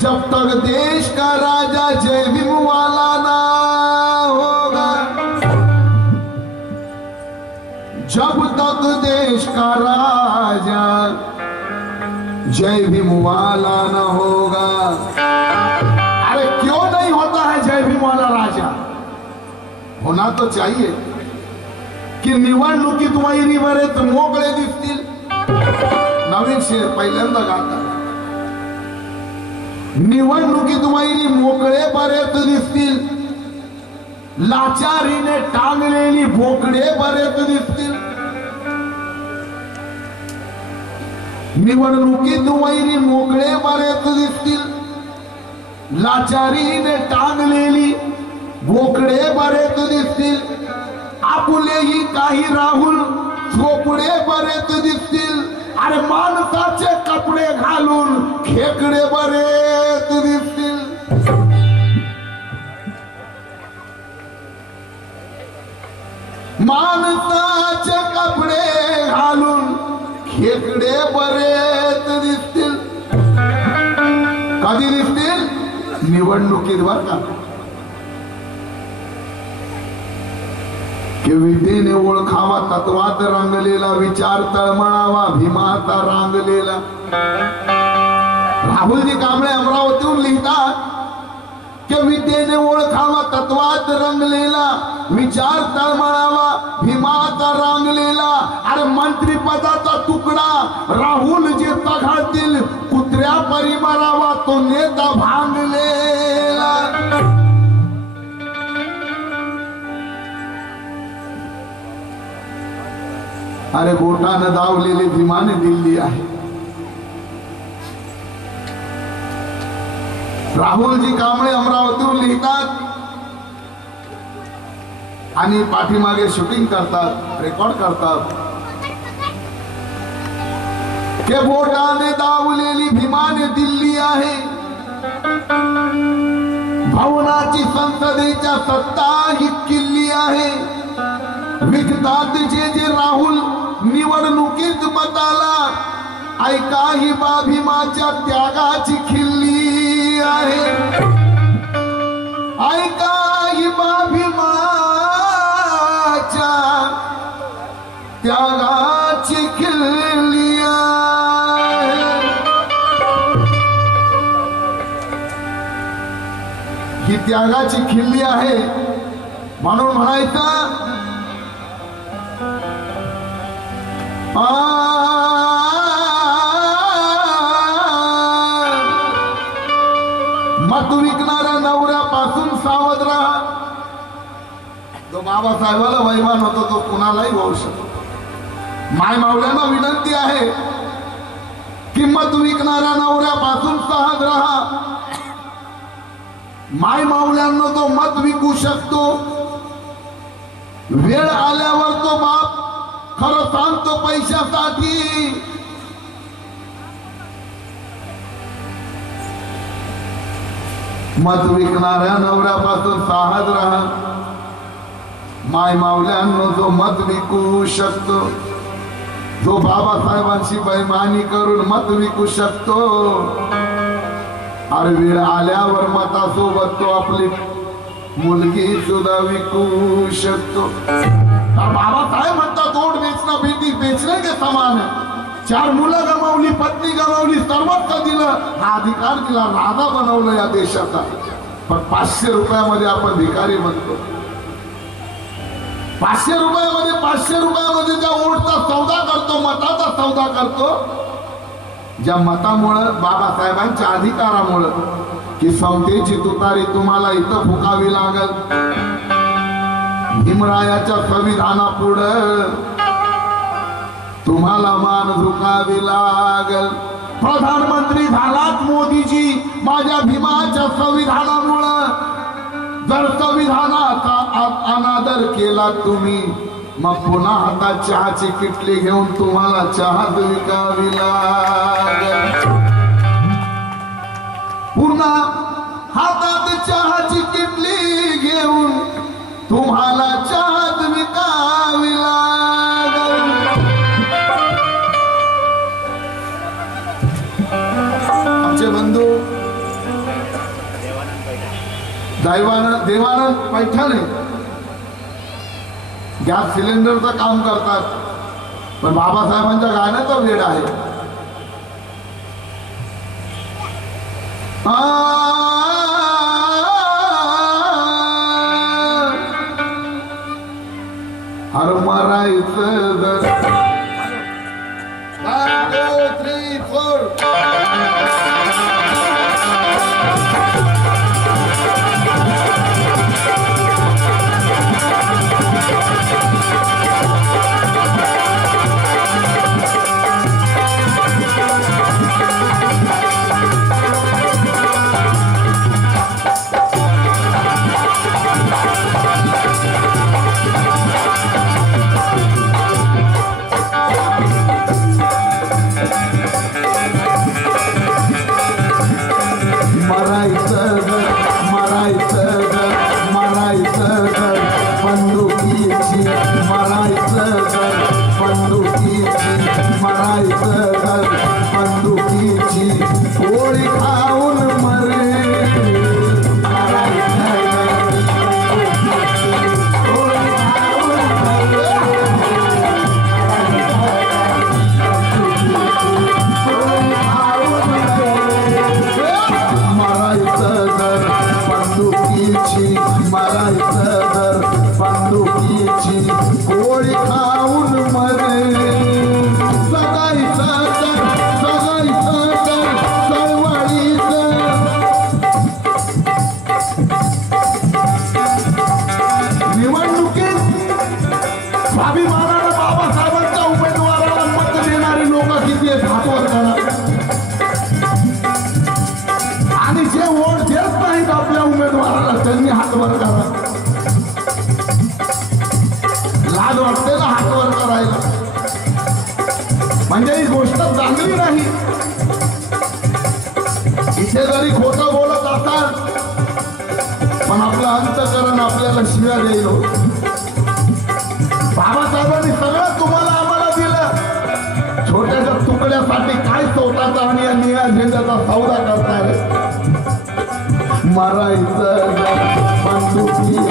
जब तक देश का राजा जय भीम वाला ना होगा, जब तक देश का राजा जय भीम वाला ना होगा। अरे क्यों नहीं होता है जय भीम वाला राजा? होना तो चाहिए की निवडणुकीत वैरी बरेच मोकळे दिसतील। नवीन शेर पहिल्यांदा गाता, निवडणुकीत वैरी मोकळे बरेच दिसतील, लाचारीने टांगलेली बोकडे बरेच दिसतील। निवडणुकीत वैरी मोकळे बरेच दिसतील, लाचारीने टांगलेली बोकडे बरेच दिसतील। आपुलेही काही राहुल झोपडे बरेच दिसतील। अरे माणसाचे कपडे घालून खेकडे बरेच दिसतील। माणसाचे कपडे घालून खेकडे बरेच दिसतील। कधी दिसतील? निवडणुकीत बर का। कि विद्येने ओळखावा तत्वात रंगलेला, विचार तळमळावा भीमाचा रांगलेला। राहुलजी कांबळे अमरावतीहून लिहितात की विद्येने ओळखावा तत्वात रंगलेला, विचार तळमळावा भीमाचा रांगलेला। अरे मंत्रिपदाचा तुकडा राहुलजी तघातील कुत्र्या परिमरावा, तो नेता भांगलेला। अरे बोटानं दावलेली भीमाने दिल्ली आहे। राहुलजी कांबळे अमरावतीहून लिहितात आणि पाठीमागे शूटिंग करतात, रेकॉर्ड करतात के बोटाने दावलेली भीमाने दिल्ली आहे। भवनाची संसदेच्या सत्ता ही किल्ली आहे। विकतात जे राहुल निवडणुकीत मताला, ऐका ही बा भीमाच्या त्यागाची खिल्ली आहे। ऐका ही बा भीमाच्या त्यागाची खिल्ली आहे। त्यागाची खिल्ली आहे. म्हणून म्हणायचं मत विकणाऱ्या नवऱ्यापासून सावध राहा. तो बाबासाहेबाला वैमान होतो तो कुणालाही होऊ शकतो. माय मावल्यांना विनंती आहे की मत विकणाऱ्या नवऱ्यापासून सावध राहा. माय मावल्यांना तो मत विकू शकतो. वेळ आल्यावर तो बाप खरं सांगतो पैशासाठी. मत विकणाऱ्या नवऱ्यापासून सावध राहा. माय मावल्यांनो जो मत विकू शकतो, जो बाबासाहेबांशी बैमानी करून मत विकू शकतो, अरे वेळ आल्यावर मतासोबत तो आपली मुलगी सुद्धा विकू शकतो. बाबासाहेब म्हणतात वोट बेचना बेटी बेचने के समान है. 4 मुलं गमावली, पत्नी गमावली, सर्वस्व दिलं, हा अधिकार दिला, राजा बनवलं या देशाचा. पण 500 रुपयामध्ये आपण भिकारी बनतो. 500 रुपयामध्ये ज्या वोटचा सौदा करतो, मताचा सौदा करतो, ज्या मतामुळं बाबासाहेबांच्या अधिकारामुळं की समतेची तुतारी तुम्हाला इथं फुकावी लागल. भीमरायाच्या संविधानापुढं तुम्हाला मान झुकावी लागल. प्रधानमंत्री झालात मोदीजी माझ्या भीमाच्या संविधानामुळं. जर संविधानाचा अनादर केला तुम्ही, मग पुन्हा हातात चहाची किटली घेऊन तुम्हाला चहा विकावी लागल. पुन्हा हातात चहाची किटली घेऊन तुम्हाला चहा विकावी लागल. आमचे बंधू देवानंद पैठणे गॅस सिलेंडरचं काम करतात, पण बाबासाहेबांच्या गाण्याचा वेळ आहे. अरे मरायचं जर 1 2 3 4 म्हणजे ही गोष्ट चांगली नाही. इथे जरी खोटं बोलत असाल पण आपलं अंतःकरण आपल्याला शिव्या देईल. बाबासाहेबांनी सगळं तुम्हाला आम्हाला दिलं. छोट्याशा तुकड्यासाठी काय स्वतःचा आणि या निळ्या झेंड्याचा सौदा करताय. मरायचं बंदुकीची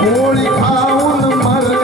गोळी खाऊन मरे.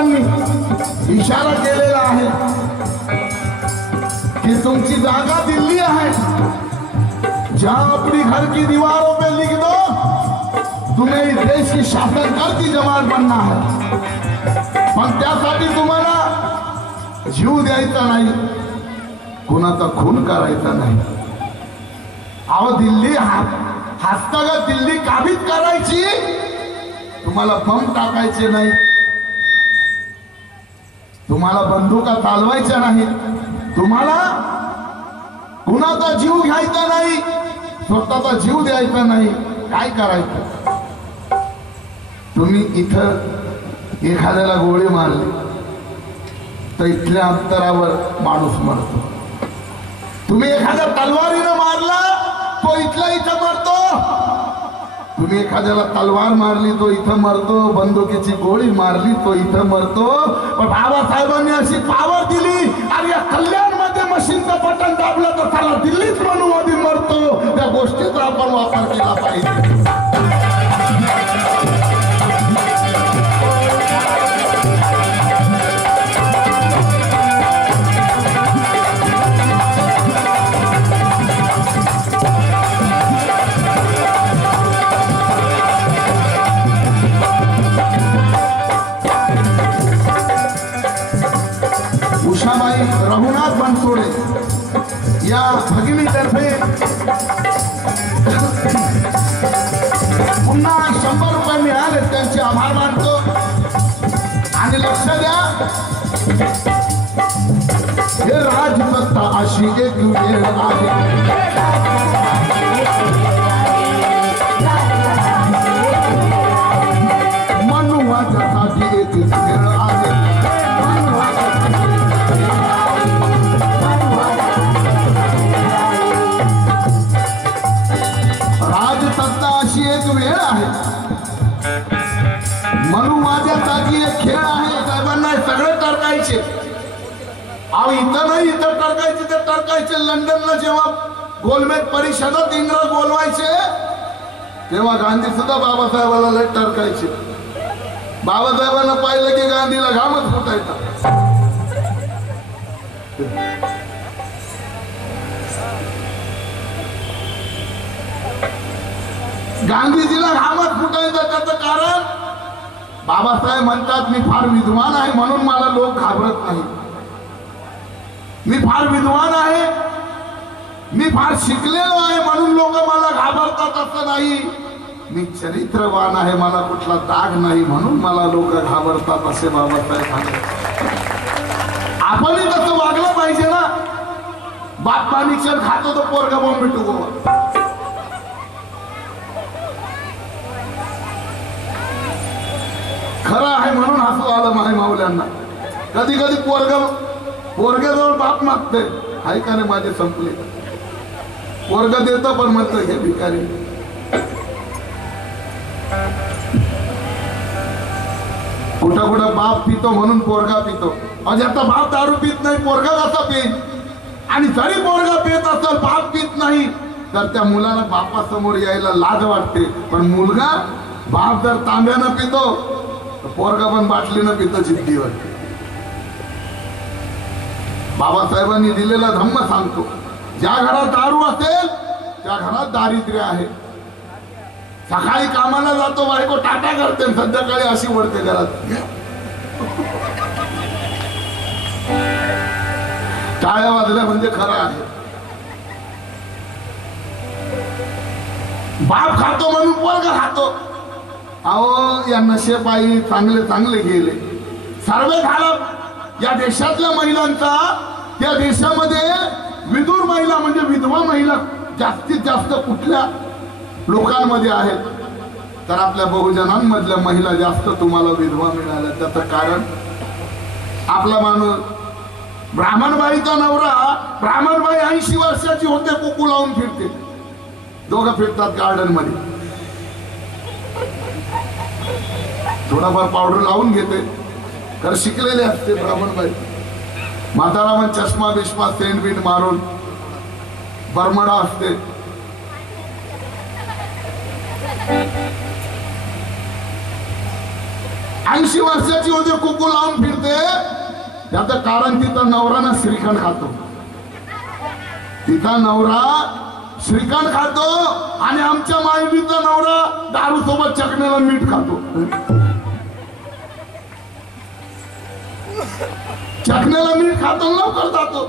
लोकांनी इशारा केलेला आहे कि तुमची जागा दिल्ली है, जहां अपनी घर की दीवारों पे लिख दो तुम्हें इस देश की शासन करती जमात बनना है, पण त्यासाठी तुम्हाला जीव द्यायचा नाही, कुणाचा खून करायचा नाही। अहो दिल्ली हस्तगत दिल्ली काबीज करायची, तुम्हाला बम टाकायचे नाही, तुम्हाला बंदुका चालवायच्या नाही, तुम्हाला कुणाचा जीव घ्यायचा नाही, स्वतःचा जीव द्यायचा नाही। काय करायचं? तुम्ही इथं एखाद्याला गोळी मारली तर इथल्या अंतरावर माणूस मरतो, तुम्ही एखाद्या तलवारीनं मारला तो इथल्या इथं मरतो, तुम्ही एखाद्याला तलवार मारली तो इथं मरतो, बंदुकीची गोळी मारली तो इथं मरतो। पण बाबासाहेबांनी अशी पावर दिली आणि या कल्याणमध्ये मशीनचं बटन दाबलं तर त्याला दिल्लीच मनुवादी मरतो, त्या गोष्टीचा आपण वापर केला पाहिजे। उषाबाई रघुनाथ बनसोडे या भगिनीतर्फे पुन्हा 100 रुपये मिळाले, त्यांचे आभार मानतो। आणि लक्ष द्या, हे राजसत्ता अशी एक वेळ आहे, मनुवाच्यासाठी एक वेळ आहे, राजसत्ता अशी एक वेळ आहे, मनुवाद्यासाठी एक खेळ आहे। साहेबांना सगळे टरकायचे, अहो इथं नाही, इथं टरकायचे तर टरकायचे। लंडनला जेव्हा गोलमेज परिषदात इंग्रज बोलवायचे तेव्हा गांधी सुद्धा बाबासाहेबाला लय टरकायचे। बाबासाहेबांना पाहिलं की गांधीला घामच फुटायचा। गांधीजीला घामच फुटायचं त्याचं कारण बाबासाहेब म्हणतात मी फार विद्वान आहे म्हणून मला लोक घाबरत नाही, मी फार विद्वान आहे, मी फार शिकलेलो आहे म्हणून लोक मला घाबरतात असं नाही, मी चरित्रवान आहे, मला कुठला दाग नाही म्हणून मला लोक घाबरतात असे बाबासाहेब सांगतात। आपणही तसं वागलं पाहिजे ना। बाप पाणी क्षण खातो तो पोरगा बॉम्ब भेटू गोवा, खरं आहे म्हणून हसू आलं माय माऊल्यांना। कधी कधी पोरग्याजवळ बाप मागते, हाय का रे माझे संपले, पोरग देतं पण म्हणतं हे भिकारी। कुठं कुठं बाप पितो म्हणून पोरगा पितो, ज्याचा बाप दारू पित नाही पोरगा कसा पित, आणि जरी पोरगा पित असेल बाप पित नाही तर त्या मुलाला बापासमोर यायला लाज वाटते, पण मुलगा बाप जर तांब्यानं पितो पोरगा पण बाटलीनं पितो जिद्दीवर। बाबासाहेबांनी दिलेला धम्म सांगतो, ज्या घरात दारू असेल त्या घरात दारिद्र्य आहे। सकाळी कामाला जातो बायको टाटा करते, संध्याकाळी अशी वरते घरात, टाळ्या वाजल्या म्हणजे खरं आहे। बाप खातो म्हणून पोरगा खातो। अहो या नशेपायी चांगले चांगले गेले, सर्वे झाला या देशातल्या महिलांचा। त्या देशामध्ये विधुर महिला म्हणजे विधवा महिला जास्तीत जास्त कुठल्या लोकांमध्ये आहेत तर आपल्या बहुजनांमधल्या महिला जास्त तुम्हाला विधवा मिळाल्या। त्याचं कारण आपला माणूस ब्राह्मणबाईचा नवरा, ब्राह्मणबाई 80 वर्षाची होते, कुकू लावून फिरते, दोघं फिरतात गार्डन मध्ये, थोडाफार पावडर लावून घेते, तर शिकलेले असते ब्राह्मणबाई। म्हातारा मग चष्मा बिष्मा सेंट बीट मारून बरमडा असते। 80 वर्षाची होते कुकू लावून फिरते त्याचं कारण तिचा नवरा ना श्रीखंड खातो, तिचा नवरा श्रीखंड खातो आणि आमच्या मायबीचा नवरा दारू सोबत चकण्याला मीठ खातो, चकण्याला मीठ खातो लवकर जातो.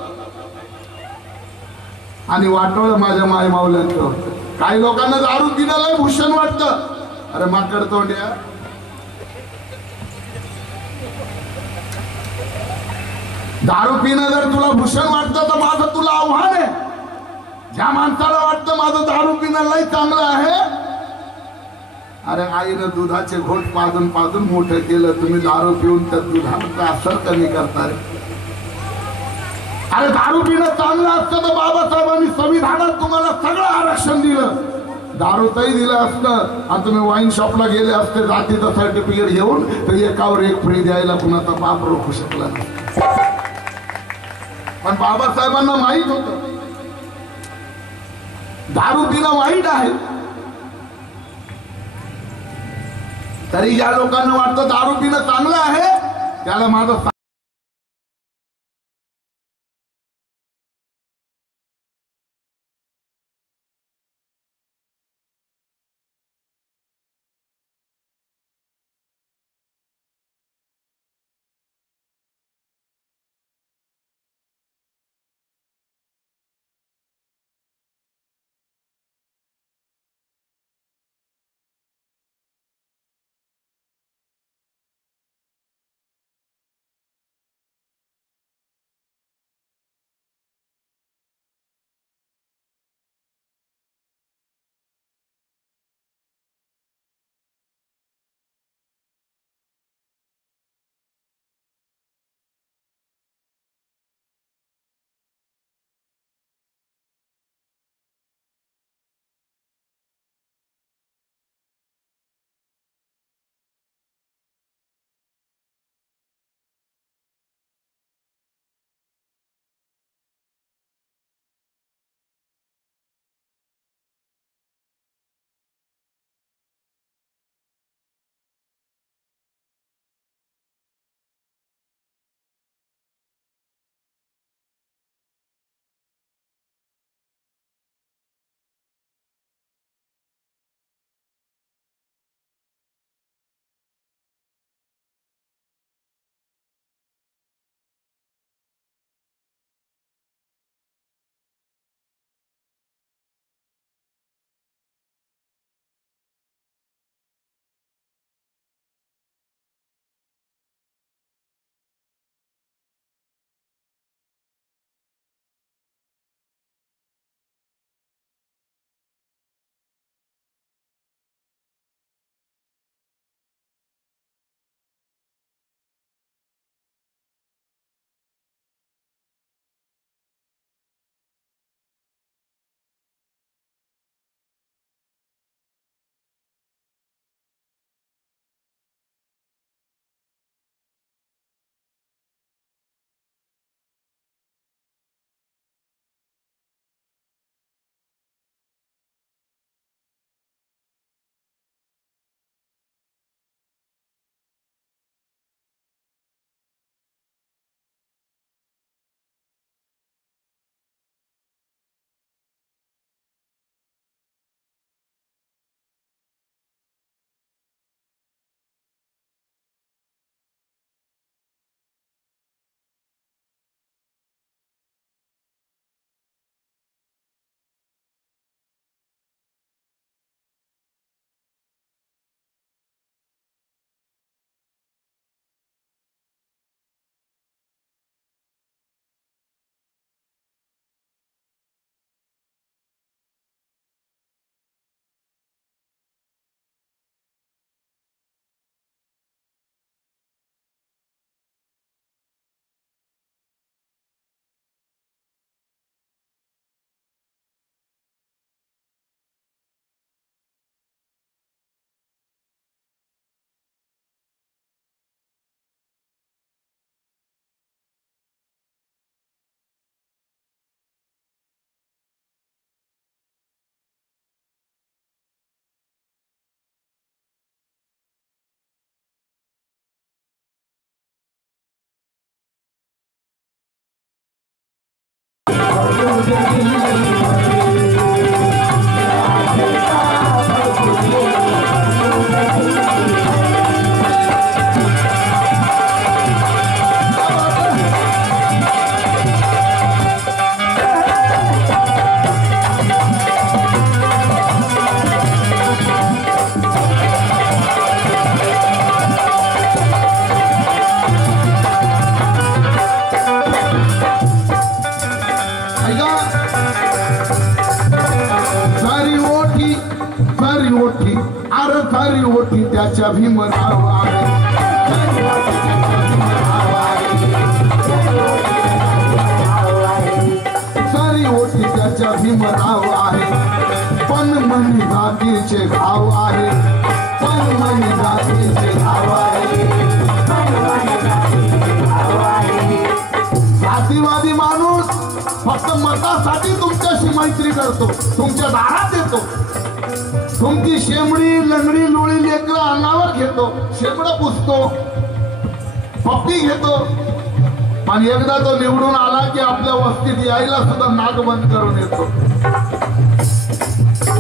आणि वाटोळ माझ्या माय मावल्यांचं काही लोकांना दारू पिण्याला भूषण वाटतं. अरे माकड तोंड्या, दारू पिणं जर तुला भूषण वाटतं तर माझं तुला आव्हान आहे. ज्या माणसाला वाटतं माझं दारू पिणं लय चांगलं आहे, अरे आईनं दुधाचे घोट पाजून पाजून मोठं केलं, तुम्ही दारू पिऊन त्या दुधाचा असर कमी करताय. अरे दारू पिणं चांगलं असतं तर बाबासाहेबांनी संविधानात तुम्हाला सगळं आरक्षण दिलं, दारूतही दिलं असतं आणि तुम्ही वाईन शॉपला गेले असते जातीचं सर्टिफिकेट घेऊन तर एकावर एक फ्री द्यायला कुणाचा बाप रोखू शकला नाही. पण बाबासाहेबांना माहित होतं दारू पिणं वाईट आहे. तरी ज्या लोकांना वाटतं दारू पिणं चांगलं आहे त्याला माझं खरी ओठी त्याच्या भीमराव आहे, खरी ओठी त्याच्या भीमराव आहे, पण मनी जातीचे घाव आहे, पण मनी जातीचे घाव आहे, जातीवादी माणूस फक्त मतासाठी तुमच्याशी मैत्री करतो, तुमच्या दारात येतो, तुमची शेमडी लंगडी लोळी लेकरं अंगावर घेतो, शेमडं पुसतो, पप्पी घेतो, आणि एकदा तो निवडून आला की आपल्या वस्तीत यायला सुद्धा नाक बंद करून येतो.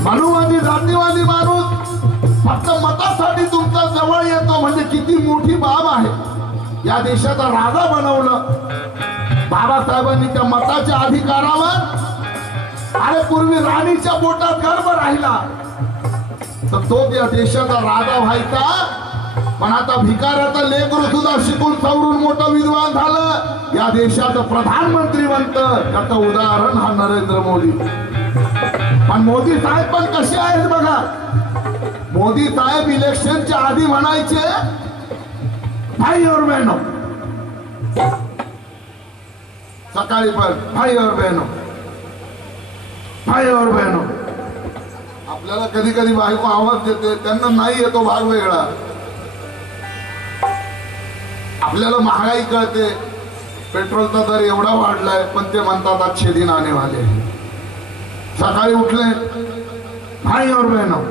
मनुवादी जातीवादी माणूस फक्त मतासाठी तुमच्या जवळ येतो, म्हणजे किती मोठी बाब आहे. या देशाचा राजा बनवलं बाबासाहेबांनी त्या मताच्या अधिकारावर. अरे पूर्वी राणीच्या पोटात गर्भ राहिला तर तो त्या देशाचा राजा व्हायचा, पण आता भिकाऱ्याचा लेकरू सुद्धा शिकून सवरून मोठं विद्वान झालं, या देशाचं प्रधानमंत्री बनतं. त्याचं उदाहरण हा नरेंद्र मोदी. पण मोदी साहेब पण कसे आहेत बघा. मोदी साहेब इलेक्शनच्या आधी म्हणायचे, भाई और बहनों, सकाळी पण भाई और बहनों, भाई और बहनों. आपल्याला कधी कधी बायको आवाज देते, त्यांना नाही येतो भाग वेगळा. आपल्याला महागाई कळते, पेट्रोलचा दर एवढा वाढलाय, पण ते म्हणतात अच्छे दिन आने वाले. सकाळी उठले, भाई और बहनों,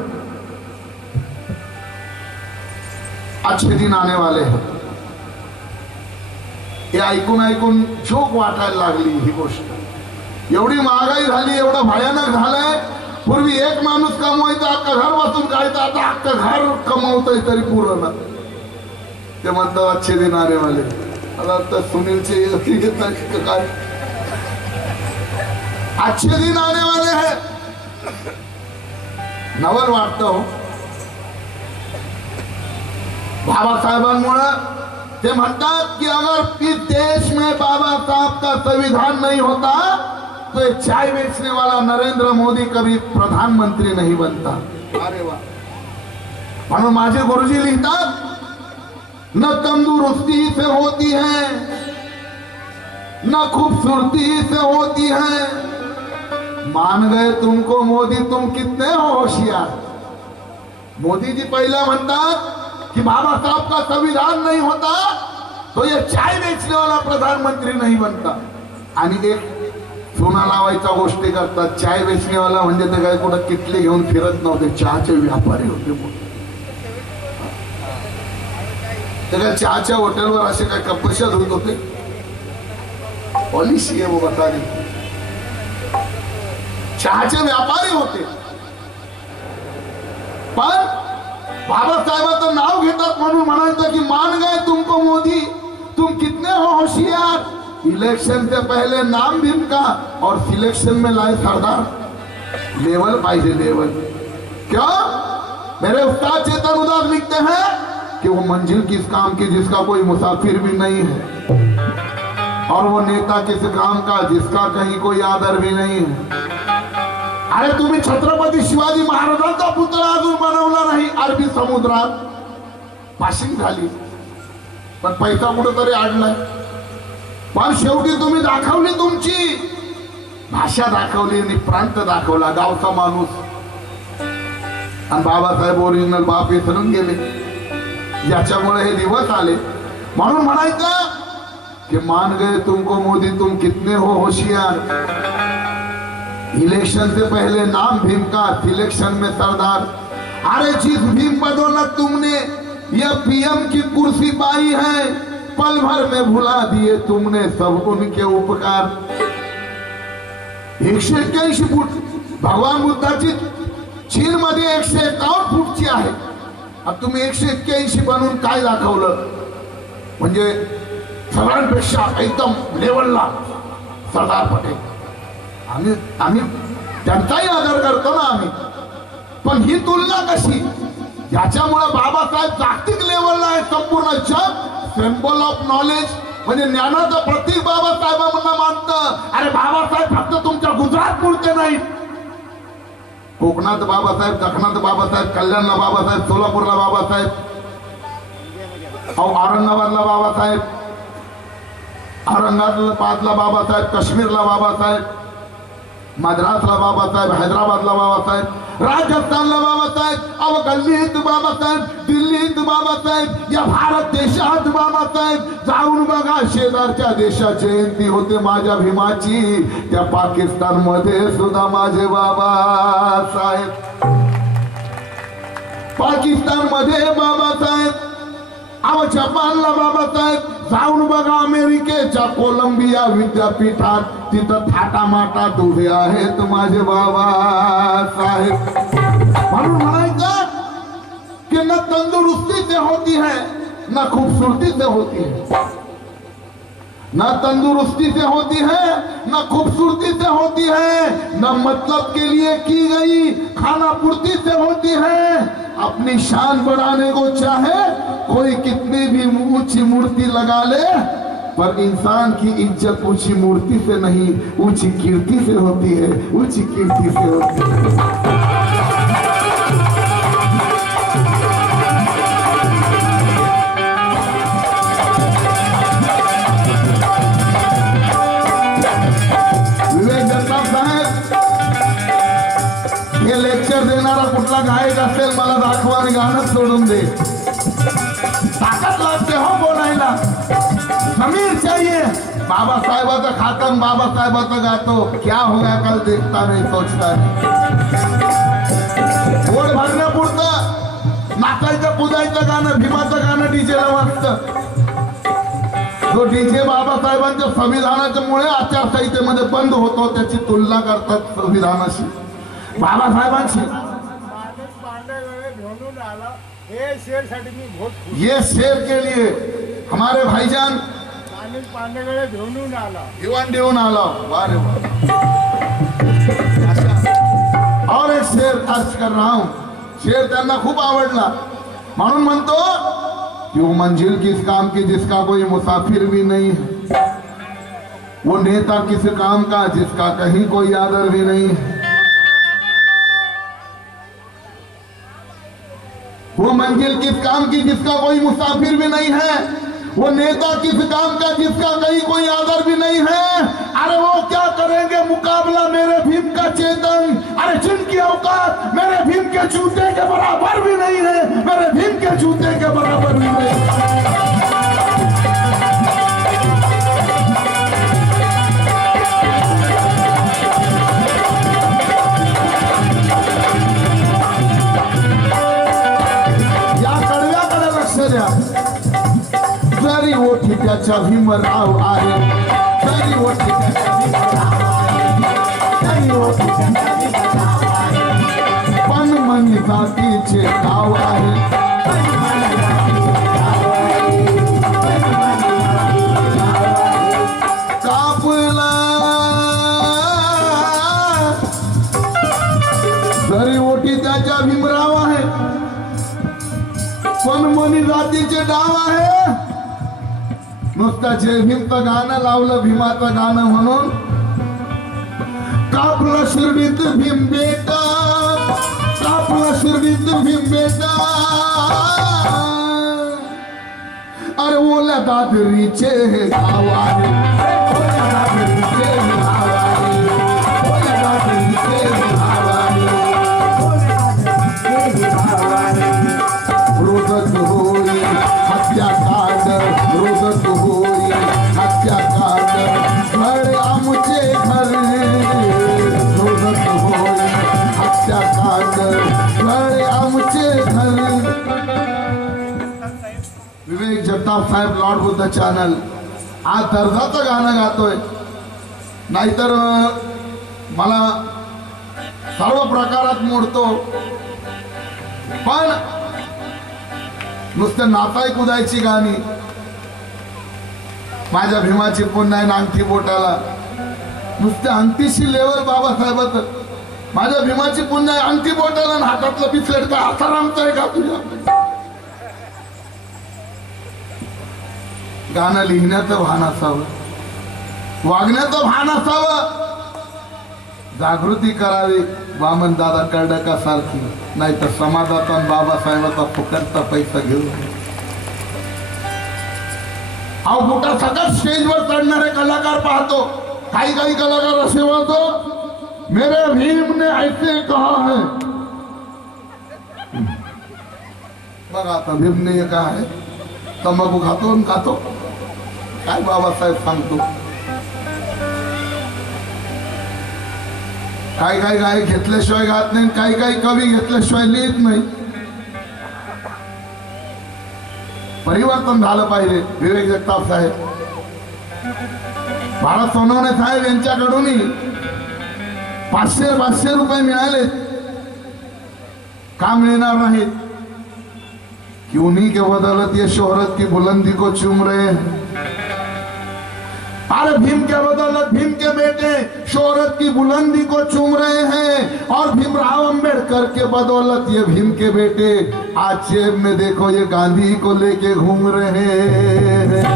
अच्छे दिन आने वाले हैं. हे ऐकून ऐकून शोक वाटायला लागली ही गोष्ट. एवढी महागाई झाली, एवढं भयानक झालंय. पूर्वी एक माणूस कमवायचा, अख्खं घर बसून खायचं, आता अख्खं घर कमवतंय तरी पुरं ना. ते म्हणतात अच्छे दिन आने वाले. मला तर सुनीलचे काय अच्छे दिन आने वाले हैं, नवल वाटतं हो. बाबासाहेबांमुळे ते म्हणतात की अगर इस देश में बाबा साहब का संविधान नहीं होता तो ये चाय बेचने वाला नरेंद्र मोदी कभी प्रधानमंत्री नहीं बनता. अरे वाह. म्हणून माझे गुरुजी लिखतात, न तंदुरुस्ती से होती है, न खूबसूरती से होती है, मान गए तुमको मोदी तुम कितने हो होशियार. मोदी जी पहिला म्हणतात कि बाबा साहब का संविधान नहीं होता तो ये चाय बेचने वाला प्रधानमंत्री नहीं बनता. आणि एक सोना लावायचा गोष्टी करतात. चाय बेचने वाला म्हणजे ते काय कुठं किटली घेऊन फिरत नव्हते, चहाचे व्यापारी होते. ते काय चहाच्या हॉटेलवर असे काय कपशा धुत होते. पॉलिसी आहे वो बताने. चहाचे व्यापारी होते. पण बाबासाहेबांचं नाव घेतात म्हणून म्हणायचं की मान गए तुमको मोदी तुम कितने हो होशियार. इलेक्शन से पहले नाम भीम का और सिलेक्शन में लाए सरदार. लेवल पाहिजे, लेवल. क्या मेरे उस्ताद चेतन उदास लिखते हैं कि वो मंजिल किस काम की जिसका कोई मुसाफिर भी नहीं है, और वो नेता किस काम का जिसका कहीं कोई आदर भी नहीं है. अरे तुम्ही छत्रपती शिवाजी महाराजांचा पुतळा अजून बनवला नाही. अरबी समुद्रात पाशिंग झाली, पण पैसा कुठेतरी अडलाय. पण शेवटी तुम्ही दाखवली तुमची भाषा, दाखवली आणि प्रांत दाखवला, गावचा माणूस. आणि बाबासाहेब ओरिजिनल बाप विसरून गेले. याच्यामुळे हे दिवस आले. म्हणून म्हणायचं की मान गए तुमको मोदी तुम कितने हो होशियार. इलेक्शन से पहले नाम भीम का, सिलेक्शन में सरदार. अरे जिस भीम बदौलत तुमने यह पीएम की कुर्सी पाई है, पल भर में भुला दिए तुमने सब उनके उपकार. 181 फूट भगवान बुद्धाची चीन मध्ये 151 फूटची आहे. आता तुम्ही 181 बनवून काय दाखवलं. म्हणजे सगळ्यांपेक्षा एकदम लेवलला सरदार पटेल. आम्ही त्यांचाही आदर करतो ना आम्ही. पण ही तुलना कशी. याच्यामुळे बाबासाहेब जागतिक लेवलला आहे. संपूर्ण जग सिम्बॉल ऑफ नॉलेज म्हणजे ज्ञानाचं प्रतीक बाबासाहेबांना मानतं. अरे बाबासाहेब फक्त तुमच्या गुजरात पुरते नाहीत, कोकणात बाबासाहेब, दक्षिणात बाबासाहेब, कल्याणला बाबासाहेब, सोलापूरला बाबासाहेब, औरंगाबादला बाबासाहेब, औरंगाबादला बाबासाहेब, काश्मीरला बाबासाहेब, मद्रासला बाबासाहेब, हैदराबादला बाबासाहेब, राजस्थानला बाबासाहेब, गल्लीत बाबासाहेब, दिल्लीत बाबासाहेब, या भारत देशात बाबासाहेब. जाऊन बघा शेजारच्या देशात जयंती होते माझ्या भीमाची, त्या पाकिस्तान मध्ये सुद्धा माझे बाबासाहेब, पाकिस्तान मध्ये बाबासाहेब, जपानला बाबासाहेब. जाऊन बघा अमेरिकेच्या कोलंबिया विद्यापीठात, तिथं थाटामाटात उभे आहेत माझे बाबासाहेब. म्हणून म्हणायचं कि न तंदुरुस्ती से होती है न खूबसूरती से होती है, न तंदुरुस्ती से होती है न खूबसूरती से होती है, न मतलब के लिए की गई खाना पूर्ति से होती है. अपनी शान बढ़ाने को चाहे कोई कितनी भी ऊंची मूर्ति लगा ले, पर इंसान की इज्जत ऊंची मूर्ति से नहीं ऊंची कीर्ति से होती है, ऊंची कीर्ति से होती है. लेक्चर देणारा कुठला गायक असेल मला दाखवा आणि गाणं सोडून दे. ताकद लागते हो बोलायला, जमीर चाहिए. बाबासाहेबाचं खातं बाबासाहेबाचं गातो, क्या होगा कल देखता नहीं सोचता नहीं. पोट भरण्यापुरतं नाचायचं कुदायचं गाणं, भीमाचं गाणं डीजेला वाजतं. जो डीजे बाबासाहेबांच्या संविधानाच्या मुळे आचारसंहितेमध्ये बंद होतो, त्याची तुलना करतात संविधानाशी, बाबासाहेबांशी. ये शेर के लिए हमारे भाईजान भिवंडी आला. वारे और एक शेर अर्ज कर रहा हूं, शेर त्यांना खूप आवडला. म्हणून म्हणतो कि वो मंजिल किस काम की जिसका कोई मुसाफिर भी नहीं है, वो नेता किस काम का जिसका कहीं कोई आदर भी नहीं है, वो मंजिल किस काम की जिसका कोई मुसाफिर भी नहीं है, वो नेता किस काम का जिसका कहीं कोई आदर भी नहीं है. अरे वो क्या करेंगे मुकाबला मेरे भीम का चेतन, अरे जिनकी औकात मेरे भीम के जूते के बराबर भी नहीं है, मेरे भीम के जूते के बराबर भी नहीं है. जरी ओठी त्याच्या भीमराव आहे, जरी ओठी त्याच्या भीमराव आहे, जरी ओठी त्याच्या भीमराव आहे, पण मनी जातीचे नाव आहे, कापला जरी ओठी त्याच्या भीमराव आहे, पण मनी जातीचे नाव आहे. नुसतं जय भीमचं गाणं लावलं, भीमाचं गाणं म्हणून. कापलं शिर्डीत भीम बेटा, कापलं शिर्डीत भीम बेटा, अरे ओल्या दादरीचे गाव आहे, ओल्या दादरीचे गाव आहे, ओल्या दादरीचे गाव आहे, रोजच होई हत्याकांड, रोजच होई हत्याकांड, घरे आमचे घर, रोजच होई हत्याकांड, घरे आमचे घर. विवेक जगताप साहेब, लॉर्ड बुद्ध चॅनल, आज दर्जाचं गाणं गातोय. नाहीतर मला सर्व प्रकारात मोडतो, पण नुसतं नाचाय कुदायची गाणी. माझ्या भीमाची पुन्हा अंगठी बोटाला, नुसते अंगठीशी लेवल बाबासाहेबात. माझ्या भीमाची पुन्हा अंगठी बोटाला, हातातलं पिसलेट का असा रामतोय का तुझ्या. गाणं लिहिण्याचं भान असावं, वागण्याचं भान असावं. जागृती करावी वामन दादा कर्डकासारखी, नाही तर समाजाचा बाबासाहेबाचा फुकटचा पैसा घेऊन अहो मोठा सगळ्यात स्टेजवर चढणारे कलाकार पाहतो, काही काही कलाकार असे म्हणतो मेरे भीम ने ऐसे कहा है। बघा आता भीमने काय आहे, तंबाखू खातो आणि खातो काय बाबासाहेब सांगतो। काही काही गाय घेतल्याशिवाय गात नाही, काही काही कवी घेतल्याशिवाय लिहित नाही। परिवर्तन झालं पाहिजे। विवेक जगताप साहेब, भारत सोनवणे साहेब यांच्याकडूनही 500 रुपये मिळाले, का मिळणार नाहीत? क्यों नहीं के बदौलत ये शोहरत की बुलंदी को चूम रहे हैं। अरे भीम के बदौलत भीम के बेटे शोहरत की बुलंदी को चूम रहे हैं, और भीमराव अंबेडकर के बदौलत ये भीम के बेटे आज जेब में देखो ये गांधी को लेके घूम रहे हैं।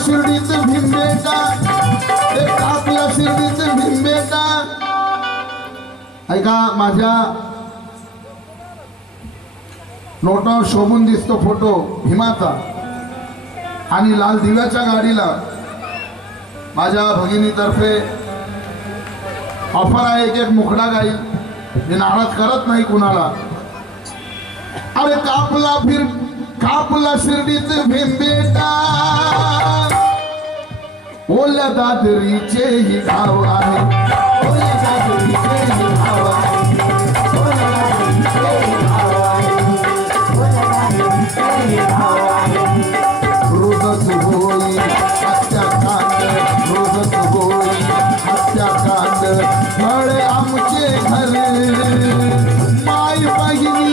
शिर्डीचं भीम बेटा, आपला शिर्डीचं भीम बेटा। ऐका, माझ्या नोटावर शोभून दिसतो फोटो भीमाचा, आणि लाल दिव्याच्या गाडीला माझ्या भगिनीतर्फे ऑफर आहे, एक मुखडा गाईल। मी नाराज करत नाही कुणाला। अरे कापला शिर्डीचं भीम बेटा, ओल्या दादरीचे ही गाव आहे, ओल्या दादरीचे ही गाव आहे, ओल्या दादरीचे ही गाव आहे, ओल्या दादरीचे ही गाव आहे। रोजच होई हत्याकांड, रोजच होई हत्याकांड, फळे आमचे घर। माय बहिणी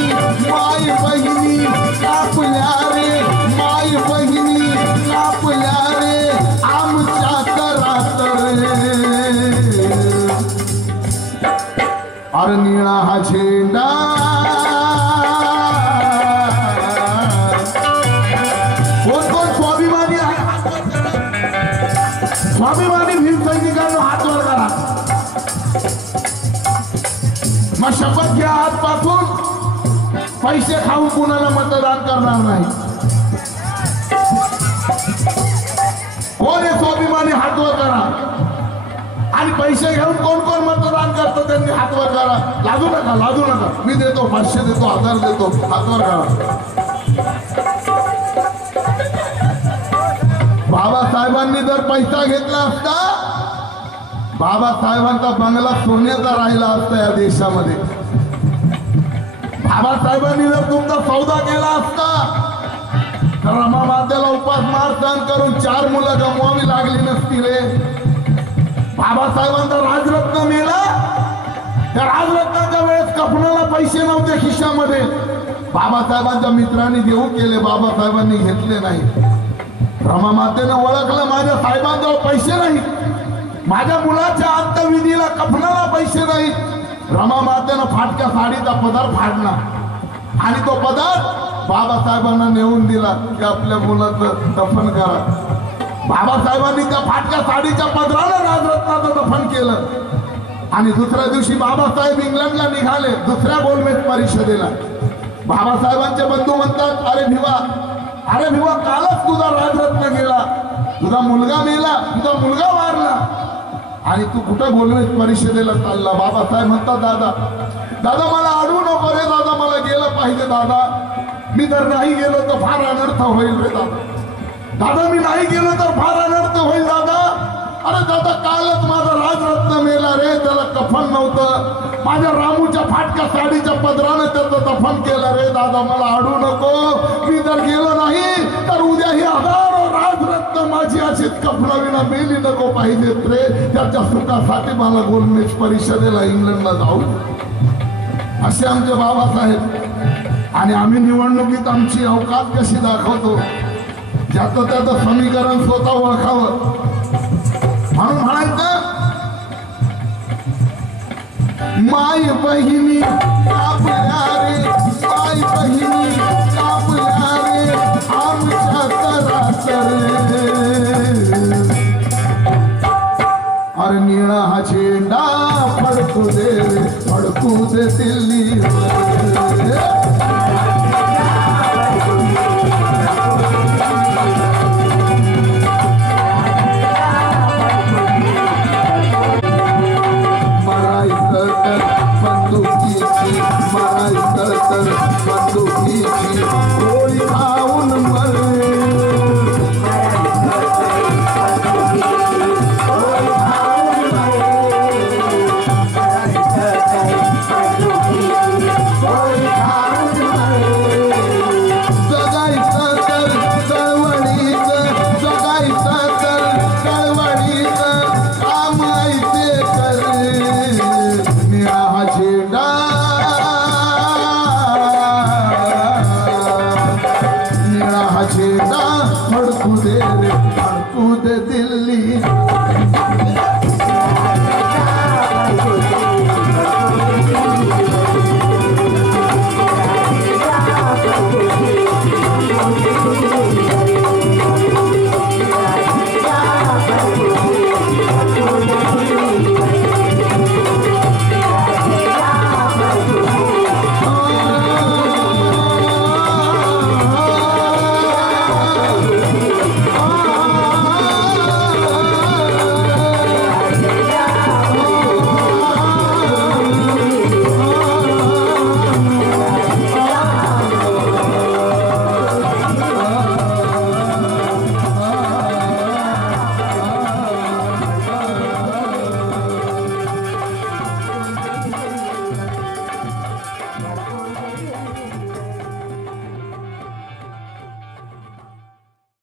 कापल्या रे, माय बहिणी कापल्या रे आमच्या करात रे। अरे निळा हा झेंडा, कोण कोण स्वाभिमानी आहे? स्वाभिमानी भीम सैनिकांनो हात वर करा। मग शपथ घ्या आजपासून पैसे खाऊन कुणाला मतदान करणार नाही। कोण आहे स्वाभिमानी? हात वर करा। आणि पैसे घेऊन कोण कोण मतदान करतो त्यांनी हात वर करा। लाजू नका, मी देतो, 500 देतो, 1000 देतो, हात वर करा। बाबासाहेबांनी जर पैसा घेतला असता, बाबासाहेबांचा बंगला सोन्याचा राहिला असता या देशामध्ये। बाबासाहेबांनी जर तुमचा सौदा केला असता तर रमा मातेला उपास मार सहन करून 4 मुलं गमवावी लागली नसती रे। बाबासाहेबांचा राजरत्न मेला, त्या राजरत्नाच्या वेळेस कफनाला पैसे नव्हते खिशामध्ये, बाबासाहेबांच्या मित्रांनी देऊ केले, बाबासाहेबांनी घेतले नाही। रमा मातेने ओळखलं माझ्या साहेबांजवळ पैसे नाही, माझ्या मुलाच्या अंत्यविधीला कफनाला पैसे नाही। रमा मातेनं फाटक्या साडीचा पदर फाडला आणि तो पदर बाबासाहेबांना नेऊन दिला की आपल्या मुलाचं दफन करा। बाबासाहेबांनी त्या फाटक्या साडीच्या पदरानं राजरत्नाचं दफन केलं। आणि दुसऱ्या दिवशी बाबासाहेब इंग्लंडला निघाले दुसऱ्या गोलमेज परिषदेला। बाबासाहेबांचे बंधू म्हणतात, अरे भिवा कालच तुझा राजरत्न गेला, तुझा मुलगा मेला, तुझा मुलगा वारला आणि तू कुठं गोलमेज परिषदेला चालला। बाबासाहेब म्हणतात, दादा मला अडवू नको रे दादा, मला गेलं पाहिजे दादा, मी जर नाही गेलो तर फार अनर्थ होईल रे दादा, मी नाही गेलो तर फार अनर्थ होईल दादा। अरे दादा कालच माझा राजरत्न मेला रे, त्याला कफन नव्हतं, माझ्या रामूच्या फाटक्या साडीच्या पदरानं त्याचं दफन केलं रे दादा, मला अडवू नको, मी जर गेलो नाही तर उद्या ही हजारो राजरत्न माझी अशीच कफनाविना मेली नको पाहिजेत रे। त्याच्या सुखासाठी मला गोलमेज परिषदेला इंग्लंडला जाऊ। असे आमचे बाबासाहेब। आणि आम्ही निवडणुकीत आमची अवकाश कशी दाखवतो, ज्याचं त्याचं समीकरण स्वतः ओळखावं। म्हणून म्हणायचं माय बहिणी कापल्या रे, माय बहिणी कापल्या रे आमच्या करात रे. अरे निळा हा झेंडा फडकू दे रे, फडकू दे दिल्लीवर. बंदुकीची गोळी खाऊन मरे. जगायचं तर चळवळीचं, जगायचं तर चळवळीचं काम ऐसे करे. निळा हा झेंडा, झेंडा फडकू दे रे, फडकू दे दिल.